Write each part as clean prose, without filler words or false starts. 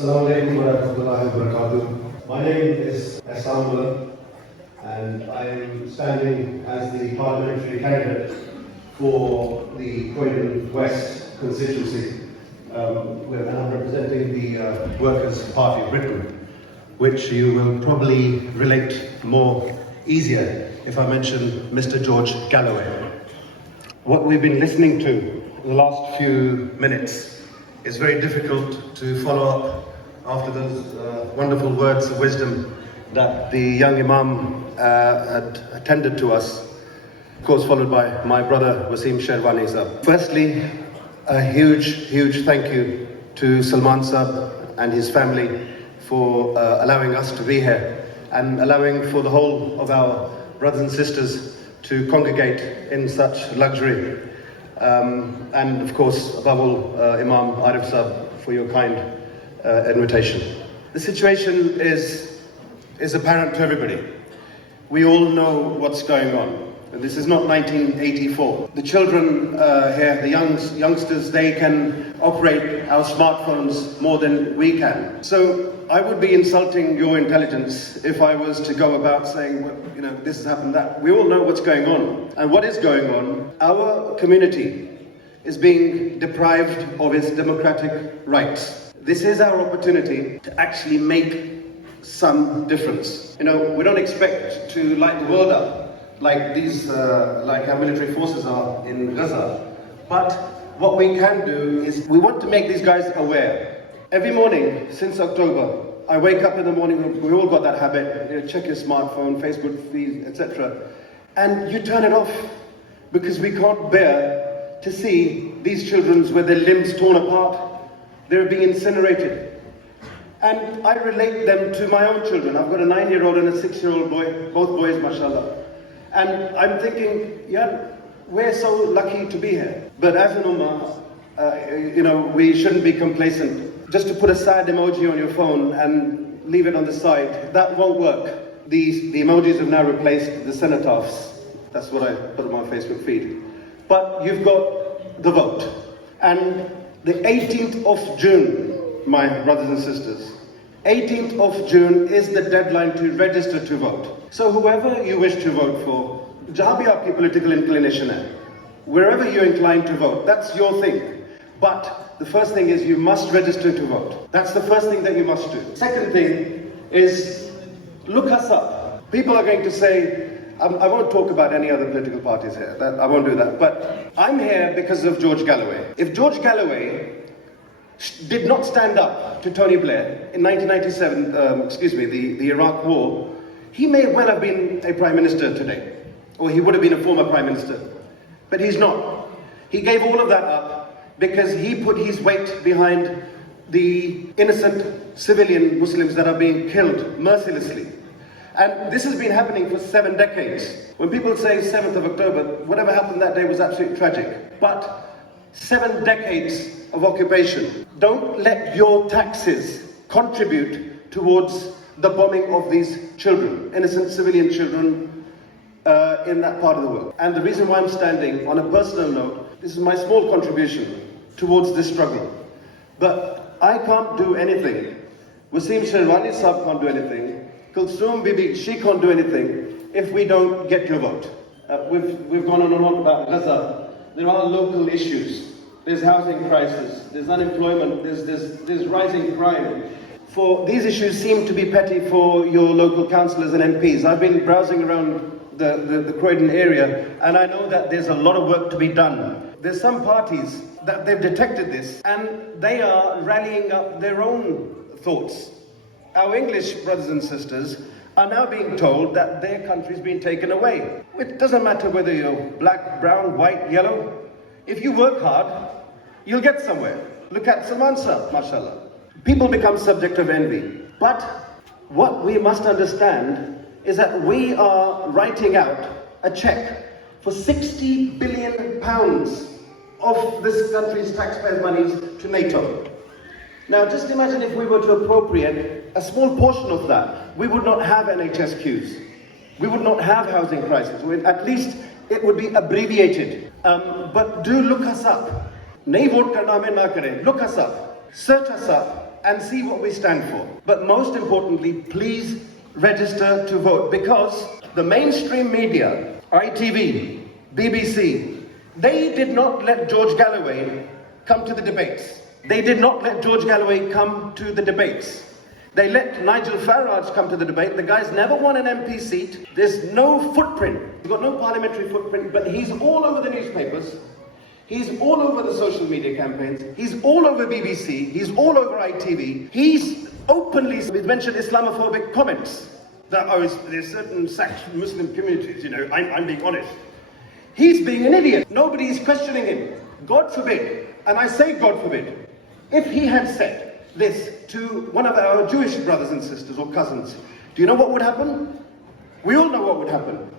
Assalamu alaikum wa rahmatullahi wa barakatuh. My name is Ahsan, and I am standing as the parliamentary candidate for the Croydon West constituency, where I'm representing the Workers' Party of Britain, which you will probably relate more easier if I mention Mr. George Galloway. What we've been listening to in the last few minutes is very difficult to follow up after those wonderful words of wisdom that the young Imam had attended to us, of course followed by my brother Wasim Sherwani Sahab. Firstly, a huge thank you to Salman Sahab and his family for allowing us to be here and allowing for the whole of our brothers and sisters to congregate in such luxury. And of course, above all, Imam Arif Sahab, for your kind invitation. The situation is apparent to everybody. We all know what's going on. This is not 1984. The children here, the youngsters, they can operate our smartphones more than we can. So I would be insulting your intelligence if I was to go about saying, well, you know, this has happened, that. We all know what's going on. And what is going on? Our community is being deprived of its democratic rights. This is our opportunity to actually make some difference. You know, we don't expect to light the world up like like our military forces are in Gaza. But what we can do is we want to make these guys aware. Every morning since October, I wake up in the morning, we all got that habit, you know, check your smartphone, Facebook feed, etc. And you turn it off because we can't bear to see these children with their limbs torn apart. They're being incinerated. And I relate them to my own children. I've got a 9-year-old and a 6-year-old boy, both boys, mashallah. And I'm thinking, yeah, we're so lucky to be here. But as an ummah, you know, we shouldn't be complacent. Just to put a sad emoji on your phone and leave it on the side, that won't work. The emojis have now replaced the cenotaphs. That's what I put on my Facebook feed. But you've got the vote. And the 18th of June, my brothers and sisters, 18th of June is the deadline to register to vote. So whoever you wish to vote for, jahan bhi aapki political inclination hai, wherever you're inclined to vote, that's your thing. But the first thing is you must register to vote. That's the first thing that you must do. Second thing is look us up. People are going to say, I won't talk about any other political parties here, I won't do that. But I'm here because of George Galloway. If George Galloway did not stand up to Tony Blair in 1997, the Iraq War, he may well have been a Prime Minister today. Or he would have been a former Prime Minister. But he's not. He gave all of that up because he put his weight behind the innocent civilian Muslims that are being killed mercilessly. And this has been happening for 7 decades. When people say 7th of October, whatever happened that day was absolutely tragic. But 7 decades of occupation. Don't let your taxes contribute towards the bombing of these children, innocent civilian children in that part of the world. And the reason why I'm standing, on a personal note, this is my small contribution towards this struggle. But I can't do anything. Wasim Sherwani Sahab can't do anything. Kulsoom Bibi, she can't do anything if we don't get your vote. We've gone on and on about Gaza. There are local issues. There's housing crisis, there's unemployment, there's rising crime. For these issues seem to be petty for your local councillors and MPs. I've been browsing around the Croydon area and I know that there's a lot of work to be done. There's some parties that they've detected this and they are rallying up their own thoughts. Our English brothers and sisters are now being told that their country's been taken away. It doesn't matter whether you're black, brown, white, yellow. If you work hard, you'll get somewhere. Look at Salman Sahab, mashallah. People become subject of envy. But what we must understand is that we are writing out a check for £60 billion of this country's taxpayers' monies to NATO. Now just imagine if we were to appropriate a small portion of that, we would not have NHS queues. We would not have housing crisis. At least it would be abbreviated. But do look us up. Nahi vote karna mein na kare. Look us up. Search us up and see what we stand for. But most importantly, please register to vote, because the mainstream media, ITV, BBC, they did not let George Galloway come to the debates. They did not let George Galloway come to the debates. They let Nigel Farage come to the debate. The guy's never won an MP seat. There's no footprint. He's got no parliamentary footprint, but he's all over the newspapers. He's all over the social media campaigns. He's all over BBC. He's all over ITV. He's openly mentioned Islamophobic comments. That, there's certain sect Muslim communities, I'm being honest. He's being an idiot. Nobody's questioning him. God forbid, and I say God forbid, if he had said this to one of our Jewish brothers and sisters or cousins, do you know what would happen? We all know what would happen.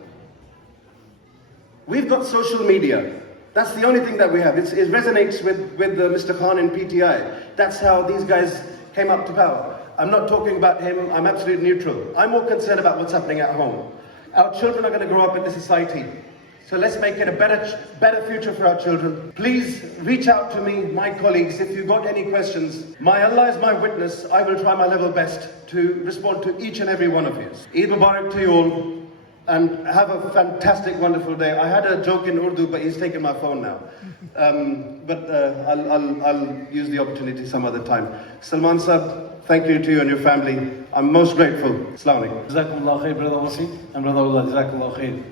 We've got social media. That's the only thing that we have. It resonates with Mr. Khan in PTI. That's how these guys came up to power. I'm not talking about him. I'm absolutely neutral. I'm more concerned about what's happening at home. Our children are going to grow up in this society. So let's make it a better future for our children. Please reach out to me, my colleagues, if you've got any questions. My Allah is my witness. I will try my level best to respond to each and every one of you. Eid Mubarak to you all, and have a fantastic, wonderful day. I had a joke in Urdu, but he's taken my phone now. I'll use the opportunity some other time. Salman Sab, thank you to you and your family. I'm most grateful. Assalamu alaikum. Jazakumullah khair, Brother Wasi, and Brother Ullah, Jazakumullah khair.